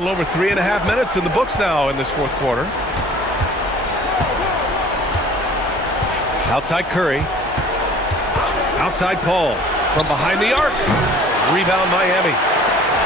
Over 3.5 minutes in the books now in this fourth quarter. Outside Curry. Outside Paul. From behind the arc. Rebound Miami.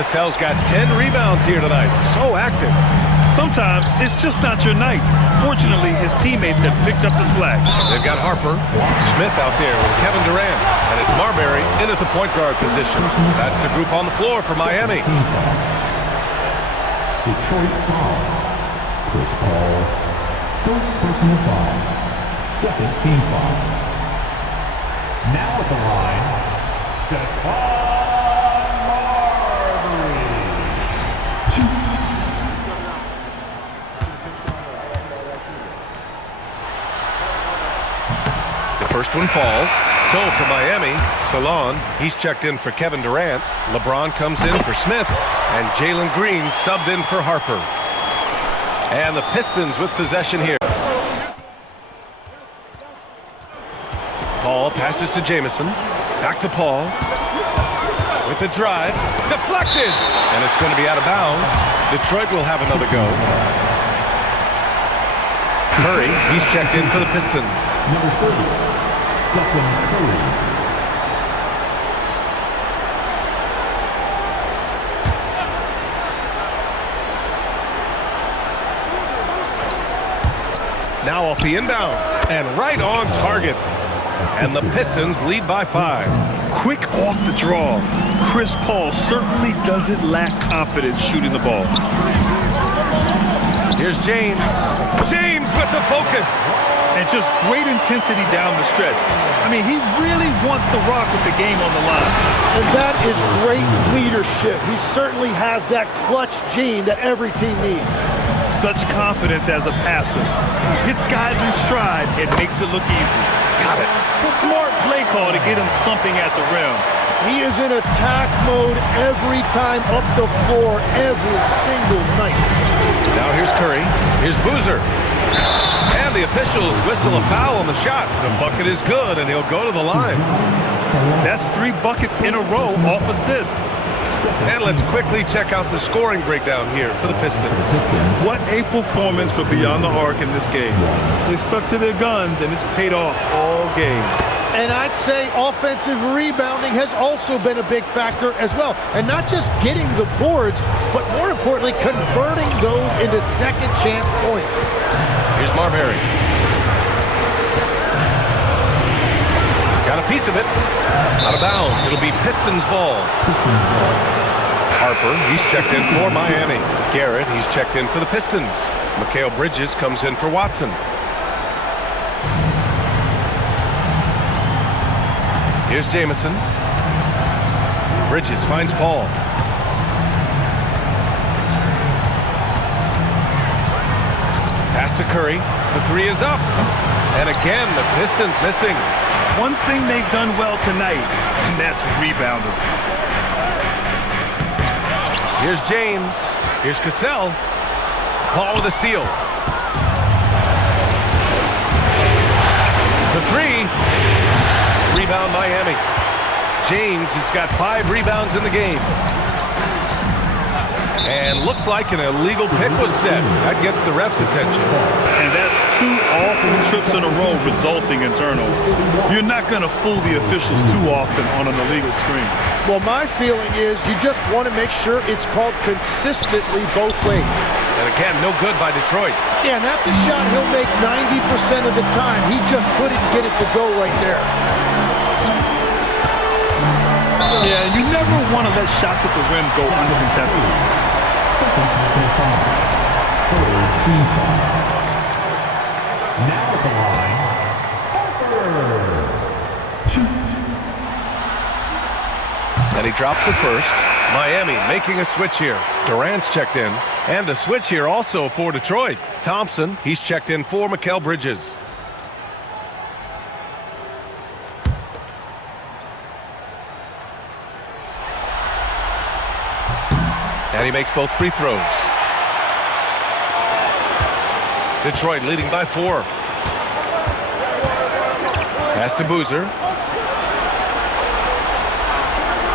Cassell's got 10 rebounds here tonight. So active. Sometimes it's just not your night. Fortunately, his teammates have picked up the slack. They've got Harper. Smith out there with Kevin Durant. And it's Marbury in at the point guard position. That's the group on the floor for Miami. Detroit foul. Chris Paul, first personal foul, second team foul. Now at the line, Stephon Marbury. The first one falls. So for Miami, Salon, he's checked in for Kevin Durant. LeBron comes in for Smith. And Jalen Green subbed in for Harper. And the Pistons with possession here. Paul passes to Jamison. Back to Paul. With the drive. Deflected! And it's going to be out of bounds. Detroit will have another go. Curry, he's checked in for the Pistons. Number 30, Stephen Curry. Now off the inbound, and right on target. And the Pistons lead by 5. Quick off the draw. Chris Paul certainly doesn't lack confidence shooting the ball. Here's James. James with the focus. And just great intensity down the stretch. I mean, he really wants to rock with the game on the line. And that is great leadership. He certainly has that clutch gene that every team needs. Such confidence as a passer. Hits guys in stride and makes it look easy. Got it. Smart play call to get him something at the rim. He is in attack mode every time up the floor, every single night. Now here's Curry. Here's Boozer. And the officials whistle a foul on the shot. The bucket is good, and he'll go to the line. That's 3 buckets in a row off assist. And let's quickly check out the scoring breakdown here for the Pistons. What a performance for Beyond the Arc in this game. They stuck to their guns, and it's paid off all game. And I'd say offensive rebounding has also been a big factor as well. And not just getting the boards, but more importantly, converting those into second chance points. Here's Marbury. Got a piece of it. Out of bounds. It'll be Pistons ball. Harper, he's checked in for Miami. Garrett, he's checked in for the Pistons. Mikal Bridges comes in for Watson. Here's Jamison. Bridges finds Paul. Pass to Curry. The 3 is up. And again, the Pistons missing. One thing they've done well tonight, and that's rebounding. Here's James. Here's Cassell. Paul with a steal. The 3. Rebound Miami. James has got 5 rebounds in the game. And looks like an illegal pick was set. That gets the ref's attention. And that's 2 awful trips in a row resulting in turnovers. You're not going to fool the officials too often on an illegal screen. Well, my feeling is you just want to make sure it's called consistently both ways. And again, no good by Detroit. Yeah, and that's a shot he'll make 90% of the time. He just couldn't get it to go right there. Yeah, you never want to let shots at the rim go uncontested. Second personal foul, third team foul. Now at the line, Harper. And he drops it first. Miami making a switch here. Durant's checked in. And a switch here also for Detroit. Thompson, he's checked in for Mikal Bridges. And he makes both free throws. Detroit leading by 4. Pass to Boozer.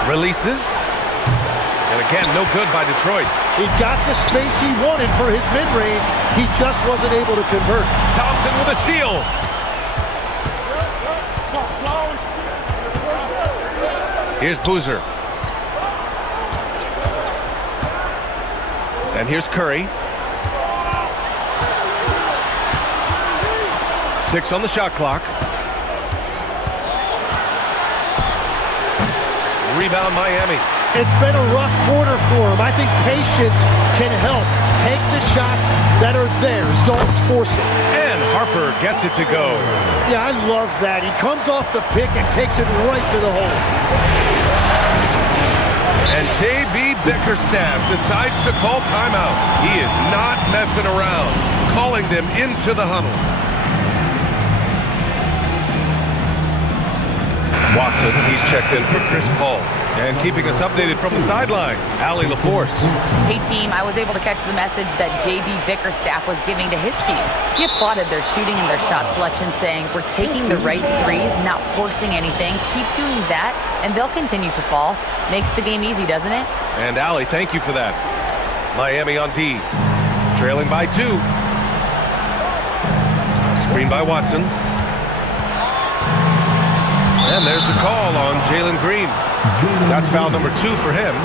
Releases. And again, no good by Detroit. He got the space he wanted for his mid-range. He just wasn't able to convert. Thompson with a steal. Here's Boozer. And here's Curry. 6 on the shot clock. Rebound Miami. It's been a rough quarter for him. I think patience can help. Take the shots that are there. Don't force it. And Harper gets it to go. Yeah, I love that. He comes off the pick and takes it right to the hole. And J.B. Bickerstaff decides to call timeout. He is not messing around, calling them into the huddle. Watson, he's checked in for Chris Paul. And keeping us updated from the sideline, Allie LaForce. Hey team, I was able to catch the message that J.B. Bickerstaff was giving to his team. He applauded their shooting and their shot selection, saying, "We're taking the right threes, not forcing anything. Keep doing that, and they'll continue to fall." Makes the game easy, doesn't it? And Allie, thank you for that. Miami on D, trailing by 2. Screen by Watson. And there's the call on Jalen Green. That's foul number 2 for him.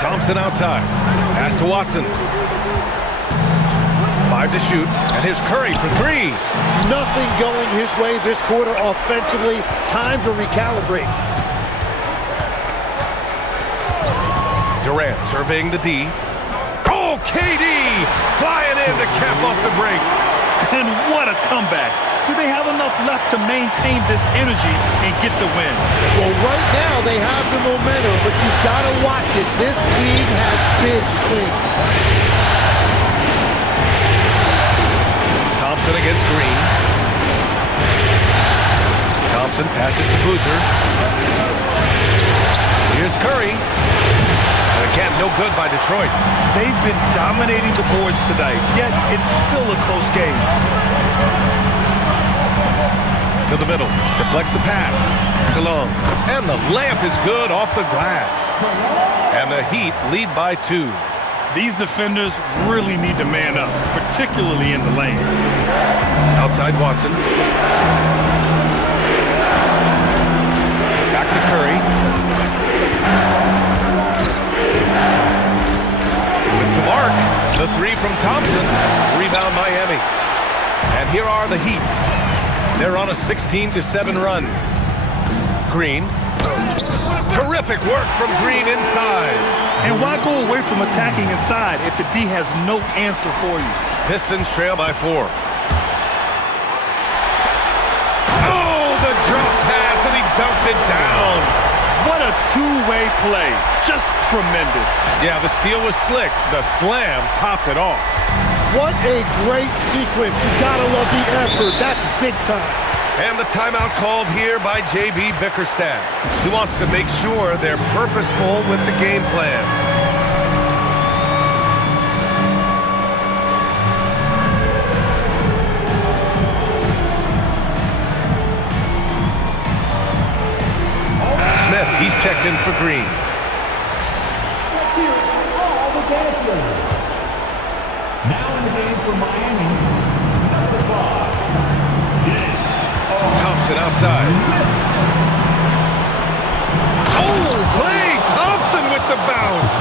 Thompson outside. Pass to Watson. 5 to shoot. And here's Curry for 3. Nothing going his way this quarter offensively. Time to recalibrate. Durant surveying the D. Oh, KD flying in to cap off the break. And what a comeback. Do they have enough left to maintain this energy and get the win? Well, right now they have the momentum, but you've got to watch it. This league has big swings. Thompson against Green. Thompson passes to Boozer. Here's Curry. Again, no good by Detroit. They've been dominating the boards tonight, yet it's still a close game. To the middle, deflects the pass. Salon. And the layup is good off the glass. And the Heat lead by 2. These defenders really need to man up, particularly in the lane. Outside Watson. Back to Curry. It's a mark. The 3 from Thompson. Rebound Miami. And here are the Heat. They're on a 16-7 run. Green. Terrific work from Green inside. And why go away from attacking inside if the D has no answer for you? Pistons trail by 4. Oh, the drop pass, and he dumps it down. What a two-way play. Just tremendous. Yeah, the steal was slick. The slam topped it off. What a great sequence. You gotta love the effort. That's big time. And the timeout called here by J.B. Bickerstaff. He wants to make sure they're purposeful with the game plan. Smith, he's checked in for Green. Now in the game for Miami, number 5. Thompson outside. Oh, Klay Thompson with the bounce.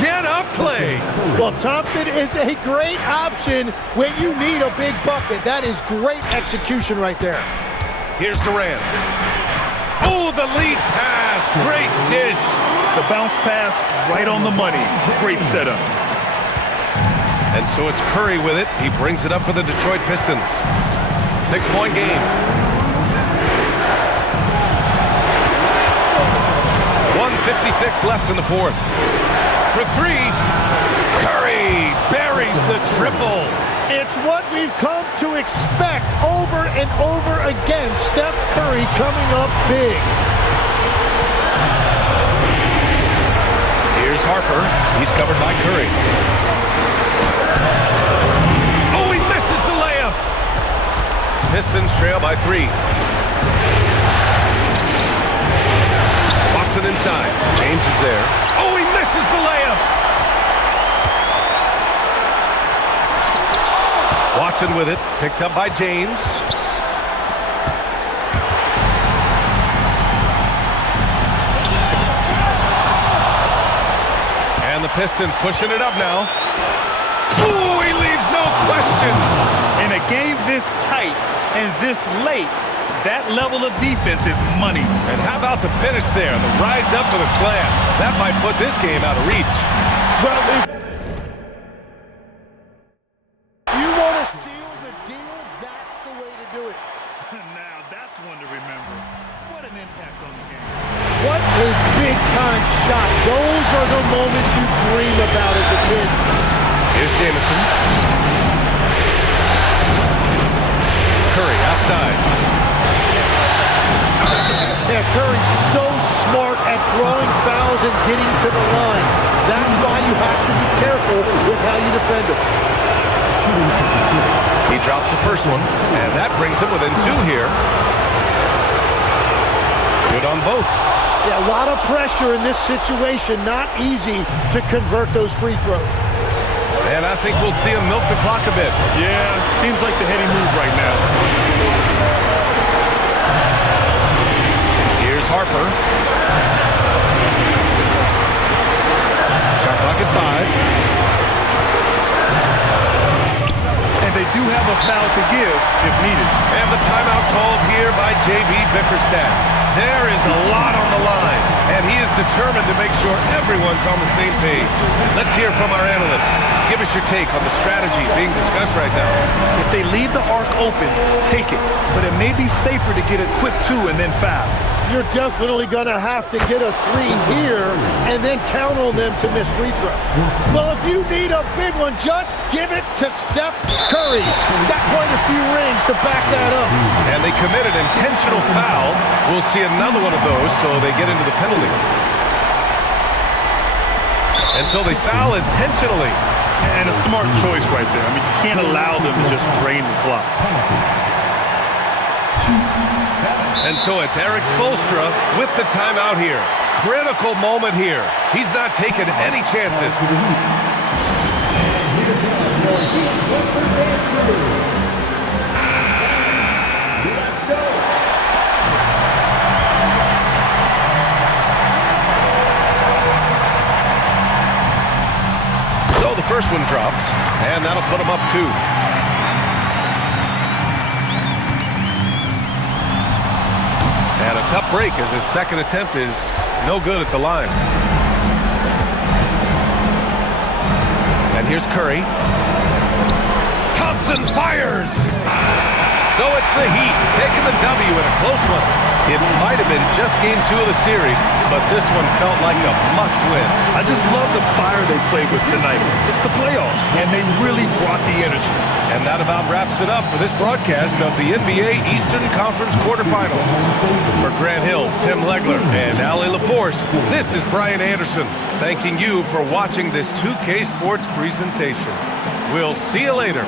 Get up, Klay. Well, Thompson is a great option when you need a big bucket. That is great execution right there. Here's Durant. Oh, the lead pass. Great dish. The bounce pass right on the money. Great setup. And so it's Curry with it. He brings it up for the Detroit Pistons. 6-point game. 1:56 left in the 4th. For 3, Curry buries the triple. It's what we've come to expect over and over again. Steph Curry coming up big. Here's Harper. He's covered by Curry. Oh, he misses the layup. Pistons trail by 3. Watson inside. James is there. Oh, he misses the layup. Watson with it. Picked up by James. And the Pistons pushing it up now. Ooh, he leaves no question. In a game this tight and this late, that level of defense is money. And how about the finish there? The rise up for the slam. That might put this game out of reach. Well, if you want to seal the deal, that's the way to do it. Now, that's one to remember. What an impact on the game. What a big-time shot. Those are the moments you dream about as a kid. Here's Jamison. Curry outside. Yeah, Curry's so smart at drawing fouls and getting to the line. That's why you have to be careful with how you defend him. He drops the first one, and that brings him within 2 here. Good on both. Yeah, a lot of pressure in this situation. Not easy to convert those free throws. And I think we'll see him milk the clock a bit. Yeah, seems like the heady move right now. Here's Harper. Shot clock at 5. And they do have a foul to give if needed. And the timeout called here by J.B. Bickerstaff. There is a lot on the line, and he is determined to make sure everyone's on the same page. Let's hear from our analyst. Give us your take on the strategy being discussed right now. If they leave the arc open, take it. But it may be safer to get a quick 2 and then foul. You're definitely going to have to get a 3 here and then count on them to miss free throws. Well, if you need a big one, just give it to Steph Curry. Got quite a few rings to back that up. And they committed intentional foul. We'll see another one of those, so they get into the penalty. And so they foul intentionally. And a smart choice right there. I mean, you can't allow them to just drain the clock. And so it's Eric Spoelstra with the timeout here. Critical moment here. He's not taking any chances. So the first one drops, and that'll put him up 2. And a tough break as his second attempt is no good at the line. And here's Curry. Thompson fires! So it's the Heat taking the W in a close one. It might have been just game 2 of the series, but this one felt like a must-win. I just love the fire they played with tonight. It's the playoffs, and they really brought the energy. And that about wraps it up for this broadcast of the NBA Eastern Conference quarterfinals. For Grant Hill, Tim Legler, and Allie LaForce, this is Brian Anderson, thanking you for watching this 2K Sports presentation. We'll see you later.